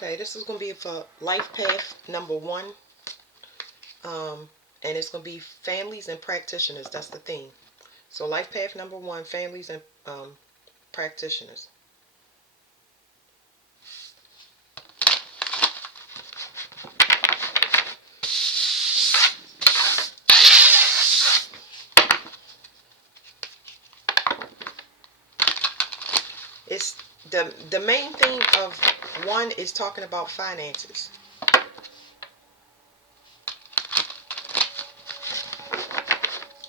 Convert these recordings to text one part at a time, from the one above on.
Okay, this is going to be for life path number 1. And it's going to be families and practitioners. That's the theme. So life path number 1, families and practitioners. It's the main theme of 1 is talking about finances.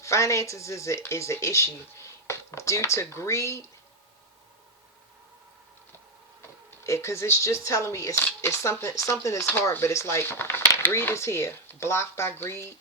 Finances is an issue due to greed, because it's just telling me it's something is hard, but it's like greed is here, blocked by greed.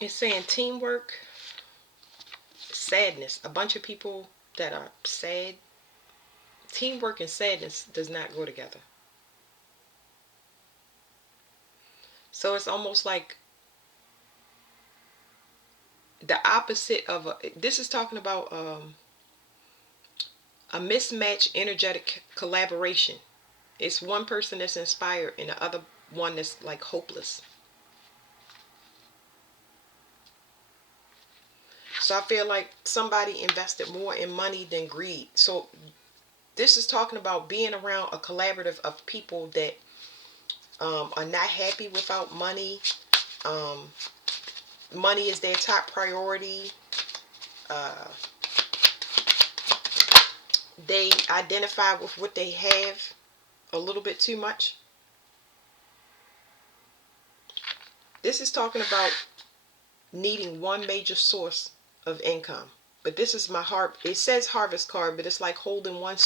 It's saying teamwork, sadness. A bunch of people that are sad. Teamwork and sadness does not go together. So it's almost like the opposite of this is talking about a mismatched energetic collaboration. It's one person that's inspired and the other one that's like hopeless. So I feel like somebody invested more in money than greed. So this is talking about being around a collaborative of people that are not happy without money. Um, Money is their top priority. Uh, they identify with what they have a little bit too much. This is talking about needing one major source of income. But this is my heart. It says harvest card, but it's like holding one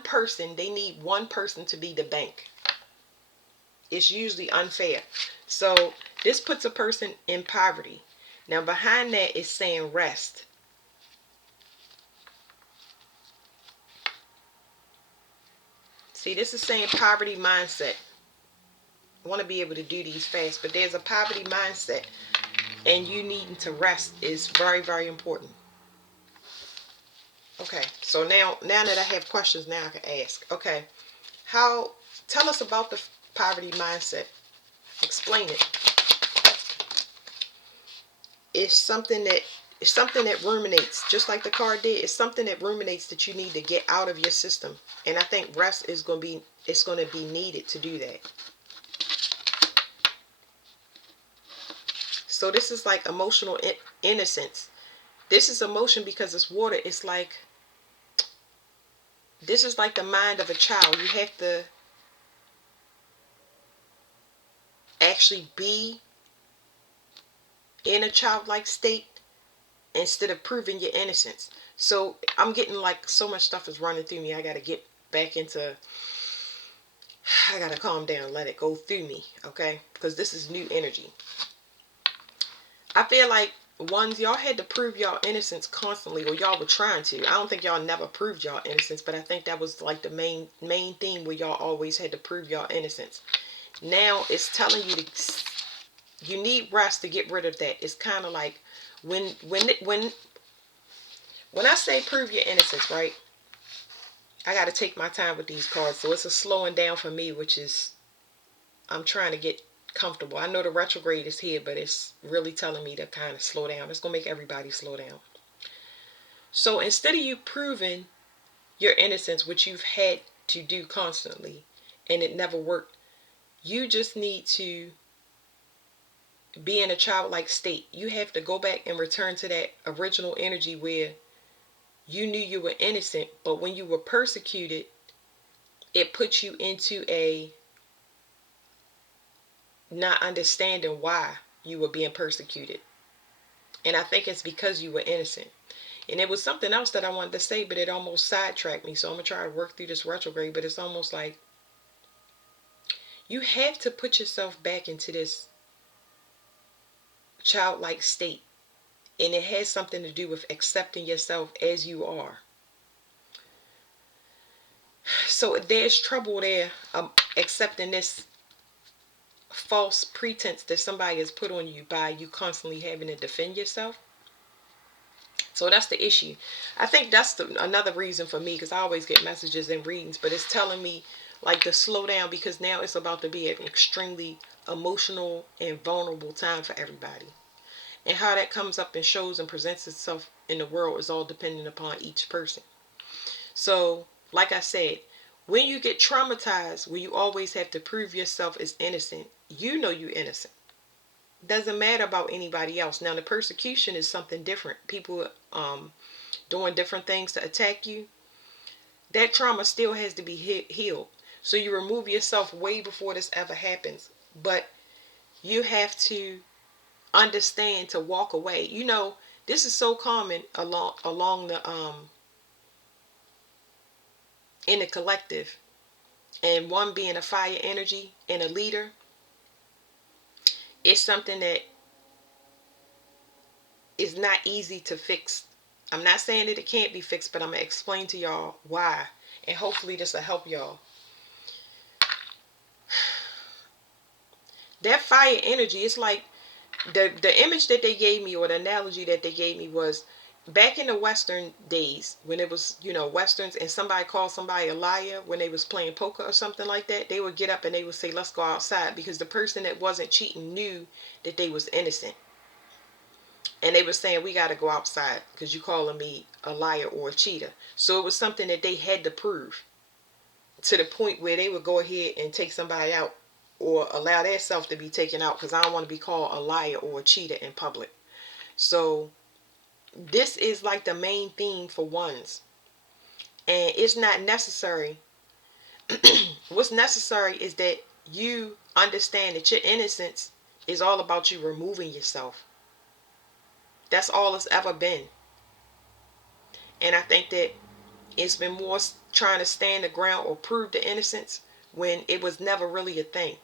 person. They need one person to be the bank. It's usually unfair. So this puts a person in poverty. Now behind that is saying rest. See, this is saying poverty mindset. I want to be able to do these fast, but there's a poverty mindset, and you needing to rest is very, very important. Okay, so now that I have questions, now I can ask. Okay, tell us about the poverty mindset. Explain it. It's something that ruminates, just like the card did. It's something that ruminates that you need to get out of your system, and I think rest is going to be needed to do that. So this is like emotional innocence. This is emotion because it's water. It's like, this is like the mind of a child. You have to actually be in a childlike state instead of proving your innocence. So I'm getting like so much stuff is running through me. I got to get back into, I got to calm down, let it go through me, okay? Because this is new energy. I feel like ones, y'all had to prove y'all innocence constantly, or y'all were trying to. I don't think y'all never proved y'all innocence, but I think that was like the main theme where y'all always had to prove y'all innocence. Now it's telling you you need rest to get rid of that. It's kind of like when I say prove your innocence, right? I got to take my time with these cards, so it's a slowing down for me, which is I'm trying to get comfortable. I know the retrograde is here, but it's really telling me to kind of slow down. It's gonna make everybody slow down. So instead of you proving your innocence, which you've had to do constantly and it never worked, you just need to be in a childlike state. You have to go back and return to that original energy where you knew you were innocent, but when you were persecuted, it put you into a not understanding why you were being persecuted. And I think it's because you were innocent. And it was something else that I wanted to say, but it almost sidetracked me. So I'm going to try to work through this retrograde, but it's almost like you have to put yourself back into this childlike state. And it has something to do with accepting yourself as you are. So there's trouble there, accepting this false pretense that somebody has put on you by you constantly having to defend yourself. So that's the issue. I think that's another reason for me, because I always get messages and readings, but it's telling me like to slow down, because now it's about to be an extremely emotional and vulnerable time for everybody. And how that comes up and shows and presents itself in the world is all dependent upon each person. So, like I said, when you get traumatized, when you always have to prove yourself as innocent, you know you're innocent. Doesn't matter about anybody else. Now, the persecution is something different. People doing different things to attack you. That trauma still has to be healed. So you remove yourself way before this ever happens. But you have to understand to walk away. You know, this is so common along the in the collective, and one being a fire energy and a leader. It's something that is not easy to fix. I'm not saying that it can't be fixed, but I'm gonna explain to y'all why, and hopefully this will help y'all. That fire energy, it's like the image that they gave me, or the analogy that they gave me, was back in the Western days when it was, Westerns, and somebody called somebody a liar when they was playing poker or something like that. They would get up and they would say, let's go outside, because the person that wasn't cheating knew that they was innocent. And they were saying, we got to go outside because you calling me a liar or a cheater. So it was something that they had to prove, to the point where they would go ahead and take somebody out, or allow their self to be taken out, because I don't want to be called a liar or a cheater in public. So this is like the main theme for ones. And it's not necessary. What's necessary is that you understand that your innocence is all about you removing yourself. That's all it's ever been. And I think that it's been more trying to stand the ground or prove the innocence, when it was never really a thing.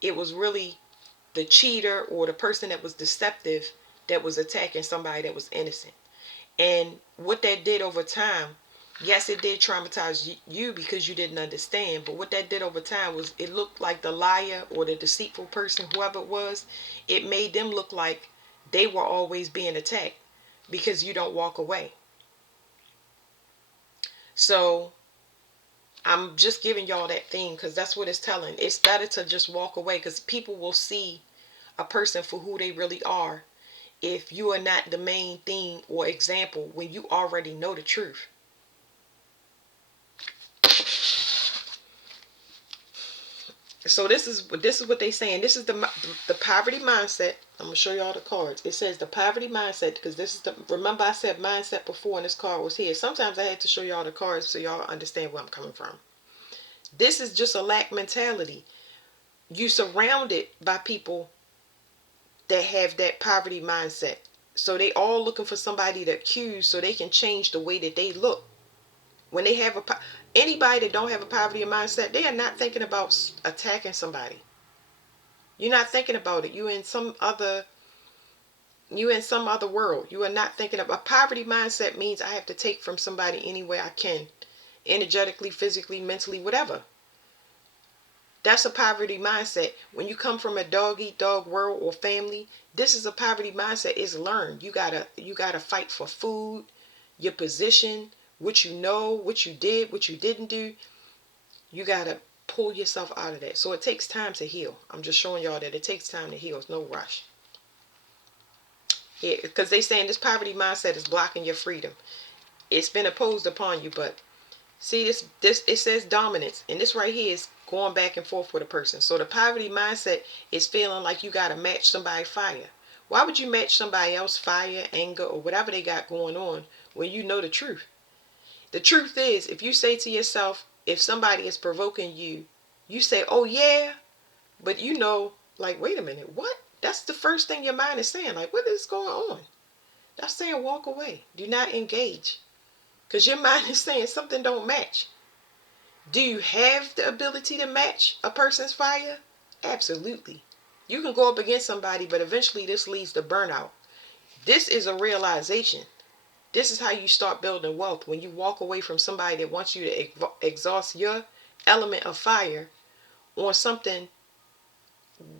It was really the cheater or the person that was deceptive that was attacking somebody that was innocent. And what that did over time, yes, it did traumatize you because you didn't understand. But what that did over time was, it looked like the liar or the deceitful person, whoever it was, it made them look like they were always being attacked because you don't walk away. So I'm just giving y'all that thing because that's what it's telling. It's better to just walk away, because people will see a person for who they really are if you are not the main theme or example when you already know the truth. So this is what they saying. This is the poverty mindset. I'm gonna show y'all the cards. It says the poverty mindset, because this is the, remember I said mindset before, and this card was here. Sometimes I had to show y'all the cards so y'all understand where I'm coming from. This is just a lack mentality. You surrounded by people that have that poverty mindset. So they all looking for somebody to accuse so they can change the way that they look. When they have anybody that don't have a poverty mindset, they are not thinking about attacking somebody. You're not thinking about it. You in some other world. You are not thinking of a poverty mindset. Means I have to take from somebody any way I can, energetically, physically, mentally, whatever. That's a poverty mindset. When you come from a dog eat dog world or family, this is a poverty mindset. It's learned. You gotta fight for food, your position, what you know, what you did, what you didn't do. You gotta pull yourself out of that. So it takes time to heal. I'm just showing y'all that it takes time to heal. It's no rush. Yeah, because they saying this poverty mindset is blocking your freedom. It's been imposed upon you, but see, this it says dominance, and this right here is going back and forth with a person. So the poverty mindset is feeling like you gotta match somebody's fire. Why would you match somebody else's fire, anger, or whatever they got going on when you know the truth? The truth is, if you say to yourself, if somebody is provoking you, you say, oh yeah, but you know, like, wait a minute, what? That's the first thing your mind is saying. Like, what is going on? That's saying walk away. Do not engage. Because your mind is saying something don't match. Do you have the ability to match a person's fire? Absolutely. You can go up against somebody, but eventually this leads to burnout. This is a realization. This is how you start building wealth. When you walk away from somebody that wants you to exhaust your element of fire on something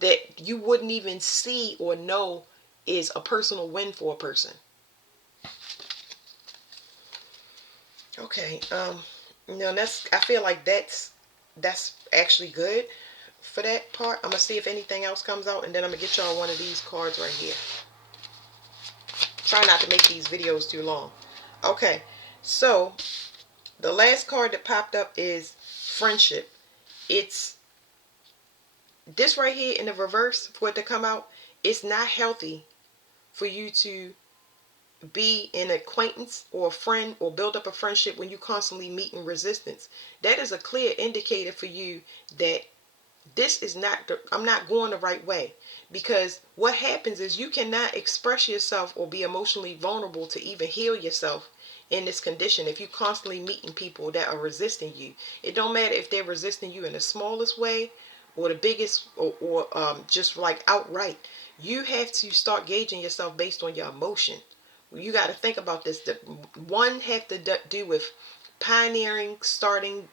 that you wouldn't even see or know is a personal win for a person. Okay, I feel like that's actually good for that part. I'm gonna see if anything else comes out, and then I'm gonna get y'all one of these cards right here. Try not to make these videos too long. Okay, so the last card that popped up is friendship. It's this right here in the reverse for it to come out. It's not healthy for you to be an acquaintance or a friend or build up a friendship when you constantly meeting resistance. That is a clear indicator for you that this is not I'm not going the right way, because what happens is you cannot express yourself or be emotionally vulnerable to even heal yourself in this condition if you constantly meeting people that are resisting you. It don't matter if they're resisting you in the smallest way or the biggest, or just like outright. You have to start gauging yourself based on your emotion. You got to think about this. One have to do with pioneering, starting.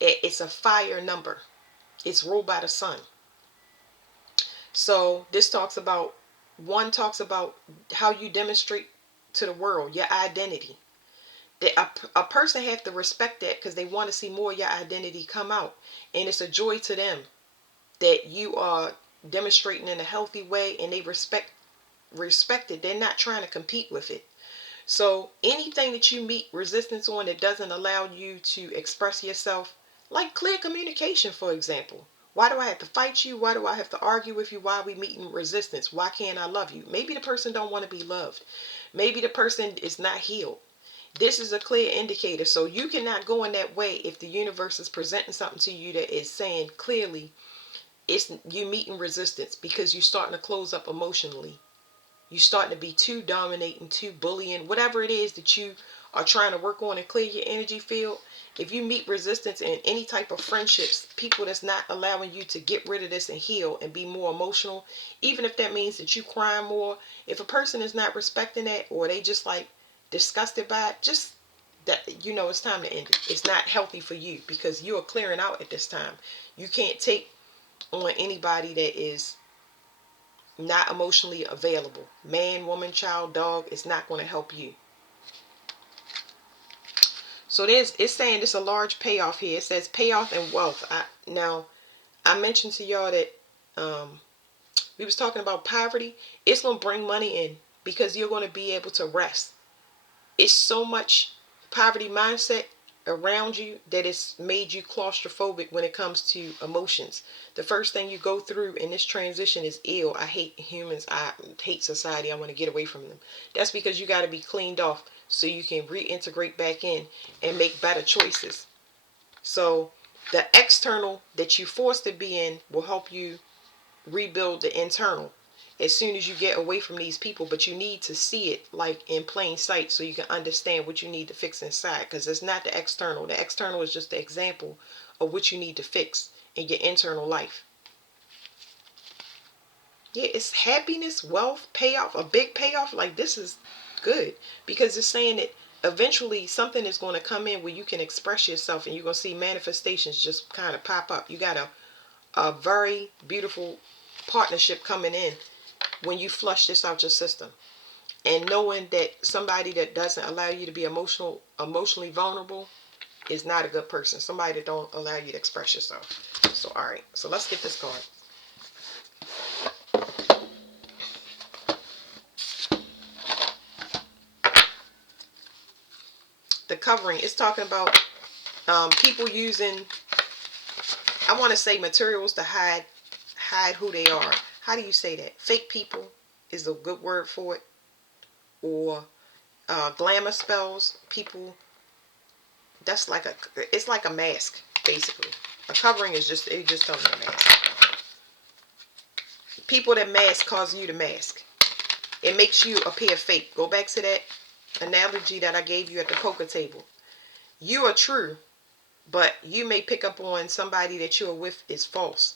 It's a fire number. It's ruled by the sun. So this talks about how you demonstrate to the world your identity. That a person have to respect that because they want to see more of your identity come out, and it's a joy to them that you are demonstrating in a healthy way, and they respect it. They're not trying to compete with it. So anything that you meet resistance on that doesn't allow you to express yourself, like clear communication, for example. Why do I have to fight you? Why do I have to argue with you? Why are we meeting resistance? Why can't I love you? Maybe the person don't want to be loved. Maybe the person is not healed. This is a clear indicator. So you cannot go in that way if the universe is presenting something to you that is saying clearly it's you meeting resistance because you're starting to close up emotionally. You starting to be too dominating, too bullying, whatever it is that you are trying to work on and clear your energy field. If you meet resistance in any type of friendships, people that's not allowing you to get rid of this and heal and be more emotional, even if that means that you cry more, if a person is not respecting that, or they just like disgusted by it, just that, it's time to end it. It's not healthy for you because you are clearing out at this time. You can't take on anybody that is not emotionally available. Man, woman, child, dog, it's not going to help you. So it's saying there's a large payoff here. It says payoff and wealth. I mentioned to y'all that we was talking about poverty. It's going to bring money in because you're going to be able to rest. It's so much poverty mindset around you that it's made you claustrophobic when it comes to emotions. The first thing you go through in this transition is ill. I hate humans. I hate society. I want to get away from them. That's because you got to be cleaned off so you can reintegrate back in and make better choices. So the external that you forced to be in will help you rebuild the internal as soon as you get away from these people. But you need to see it like in plain sight so you can understand what you need to fix inside, because it's not the external. The external is just the example of what you need to fix in your internal life. Yeah, it's happiness, wealth, payoff, a big payoff. Like, this is good because it's saying that eventually something is going to come in where you can express yourself and you're going to see manifestations just kind of pop up. You got a very beautiful partnership coming in when you flush this out your system, and knowing that somebody that doesn't allow you to be emotionally vulnerable is not a good person. Somebody that don't allow you to express yourself. So all right, so let's get this card. The covering is talking about people using, I want to say, materials to hide who they are. How do you say that? Fake people is a good word for it. Or glamour spells. People, that's like it's like a mask basically. A covering is just, it just telling you a mask. People that mask cause you to mask. It makes you appear fake. Go back to that analogy that I gave you at the poker table. You are true, but you may pick up on somebody that you are with is false.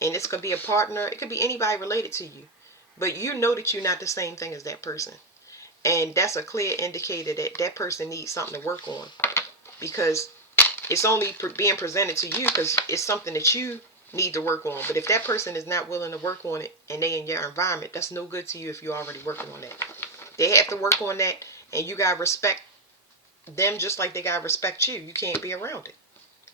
And this could be a partner. It could be anybody related to you. But you know that you're not the same thing as that person. And that's a clear indicator that that person needs something to work on. Because it's only being presented to you because it's something that you need to work on. But if that person is not willing to work on it and they in your environment, that's no good to you if you're already working on that. They have to work on that, and you gotta respect them just like they gotta respect you. You can't be around it.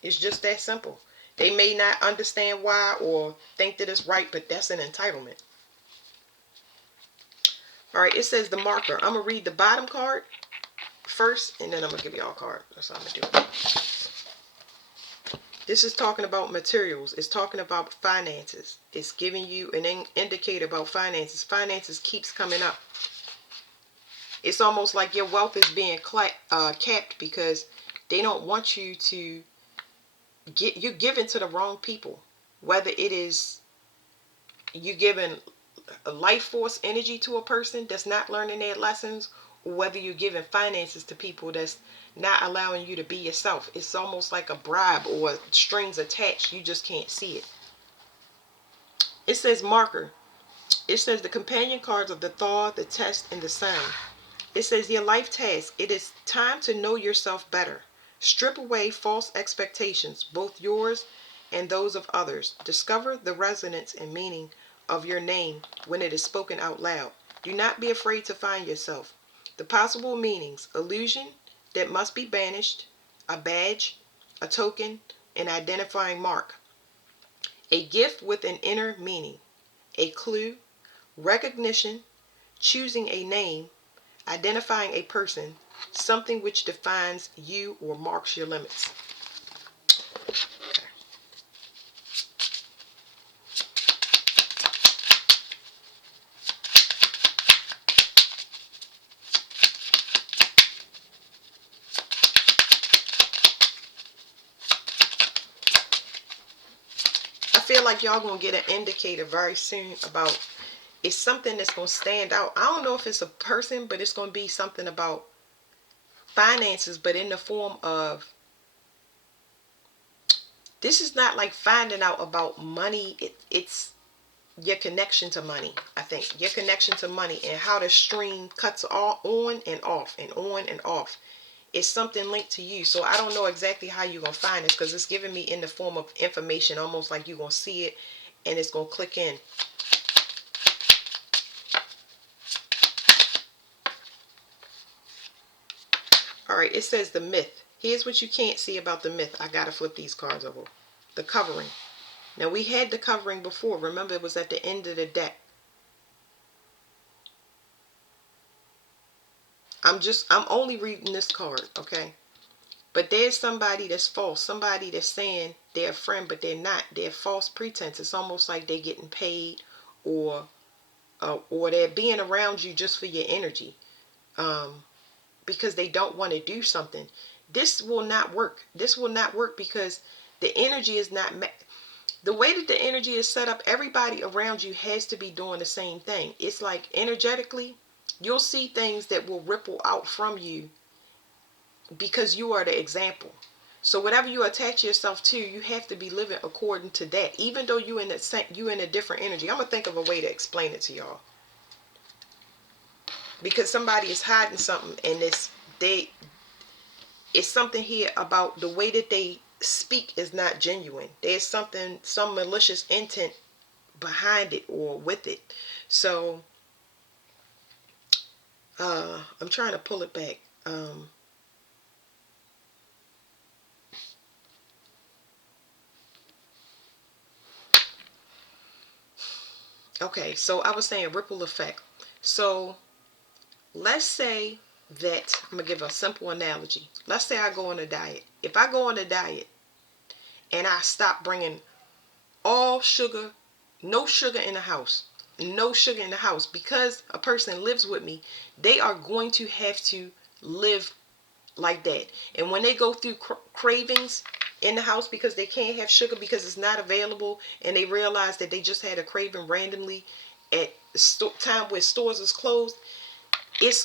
It's just that simple. They may not understand why or think that it's right, but that's an entitlement. All right, it says the marker. I'm gonna read the bottom card first, and then I'm gonna give y'all a card. That's how I'm gonna do it. This is talking about materials. It's talking about finances. It's giving you an indicator about finances. Finances keeps coming up. It's almost like your wealth is being capped because they don't want you to you're giving to the wrong people. Whether it is you giving a life force energy to a person that's not learning their lessons, or whether you're giving finances to people that's not allowing you to be yourself. It's almost like a bribe or strings attached. You just can't see it. It says marker. It says the companion cards of the thaw, the test, and the sound. It says your life task. It is time to know yourself better. Strip away false expectations, both yours and those of others. Discover the resonance and meaning of your name when it is spoken out loud. Do not be afraid to find yourself. The possible meanings: illusion that must be banished, a badge, a token, an identifying mark, a gift with an inner meaning, a clue, recognition, choosing a name, identifying a person, something which defines you or marks your limits. I feel like y'all gonna get an indicator very soon about it's something that's gonna stand out. I don't know if it's a person, but it's gonna be something about finances, but in the form of, this is not like finding out about money. It's your connection to money. I think your connection to money and how the stream cuts all on and off and on and off. It's something linked to you. So I don't know exactly how you're gonna find this because it's giving me in the form of information, almost like you're gonna see it and it's gonna click in. All right, it says the myth. Here's what you can't see about the myth. I gotta flip these cards over. The covering. Now we had the covering before. Remember, it was at the end of the deck. I'm only reading this card, okay? But there's somebody that's false. Somebody that's saying they're a friend, but they're not. They're false pretense. It's almost like they're getting paid, or they're being around you just for your energy, because they don't want to do something. This will not work. This will not work because the energy is not the way that the energy is set up. Everybody around you has to be doing the same thing. It's like energetically, you'll see things that will ripple out from you because you are the example. So whatever you attach yourself to, you have to be living according to that. Even though you in a different energy. I'm gonna think of a way to explain it to y'all. Because somebody is hiding something, and it's something here about the way that they speak is not genuine. There's some malicious intent behind it or with it. So I'm trying to pull it back. Okay, so I was saying ripple effect. So let's say that, I'm going to give a simple analogy. Let's say I go on a diet. If I go on a diet and I stop bringing all sugar, no sugar in the house, no sugar in the house, because a person lives with me, they are going to have to live like that. And when they go through cravings in the house because they can't have sugar because it's not available, and they realize that they just had a craving randomly at time where stores is closed,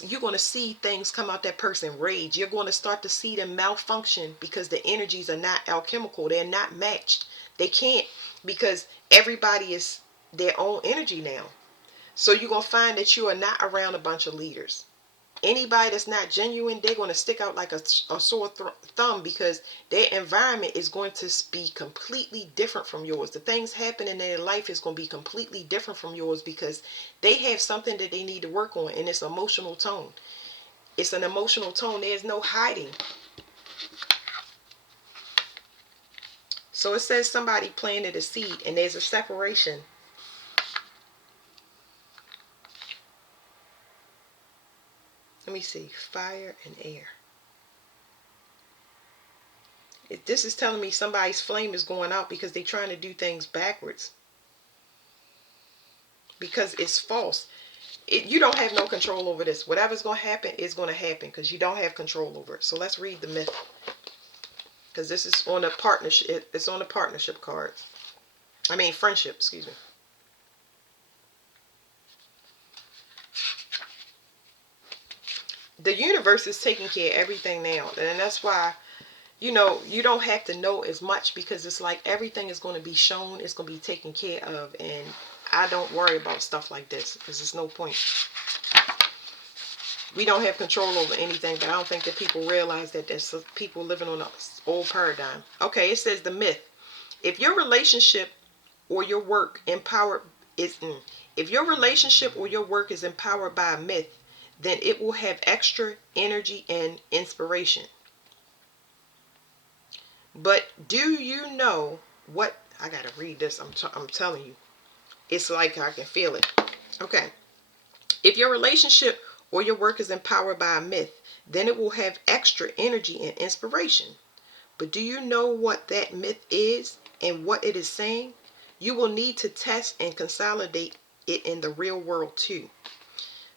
you're going to see things come out that person: rage. You're going to start to see them malfunction because the energies are not alchemical. They're not matched. They can't, because everybody is their own energy now. So you're going to find that you are not around a bunch of leaders. Anybody that's not genuine, they're going to stick out like a sore thumb, because their environment is going to be completely different from yours. The things happening in their life is going to be completely different from yours, because they have something that they need to work on, and it's emotional tone. It's an emotional tone. There's no hiding. So it says somebody planted a seed, and there's a separation. Let me see. Fire and air. This is telling me somebody's flame is going out because they're trying to do things backwards. Because it's false. You don't have no control over this. Whatever's going to happen is going to happen, because you don't have control over it. So let's read the myth, because this is on a partnership. It's on a partnership card. I mean friendship, excuse me. The universe is taking care of everything now, and that's why, you don't have to know as much, because it's like everything is going to be shown, it's going to be taken care of, and I don't worry about stuff like this, because there's no point. We don't have control over anything, but I don't think that people realize that there's people living on an old paradigm. Okay, it says the myth. If your relationship or your work empowered is if your relationship or your work is empowered by a myth, then it will have extra energy and inspiration. But do you know what? I gotta read this. I'm telling you, it's like I can feel it. Okay. If your relationship or your work is empowered by a myth, then it will have extra energy and inspiration. But do you know what that myth is and what it is saying? You will need to test and consolidate it in the real world too.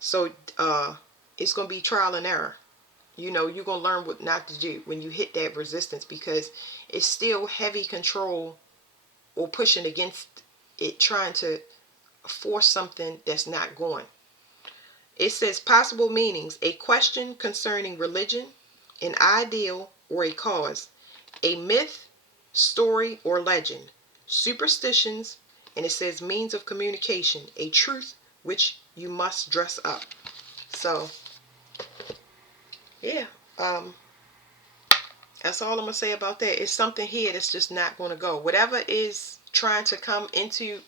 So it's going to be trial and error. You're going to learn what not to do when you hit that resistance, because it's still heavy control or pushing against it, trying to force something that's not going. It says possible meanings: a question concerning religion, an ideal or a cause, a myth, story or legend, superstitions, and it says means of communication, a truth which you must dress up. So yeah, that's all I'm gonna say about that. It's something here that's just not gonna go. Whatever is trying to come into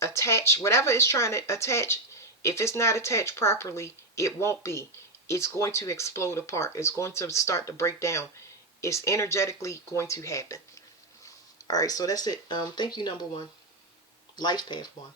attach, whatever is trying to attach, if it's not attached properly, it won't be. It's going to explode apart. It's going to start to break down. It's energetically going to happen. All right, so that's it. Thank you, number one. Life Path 1.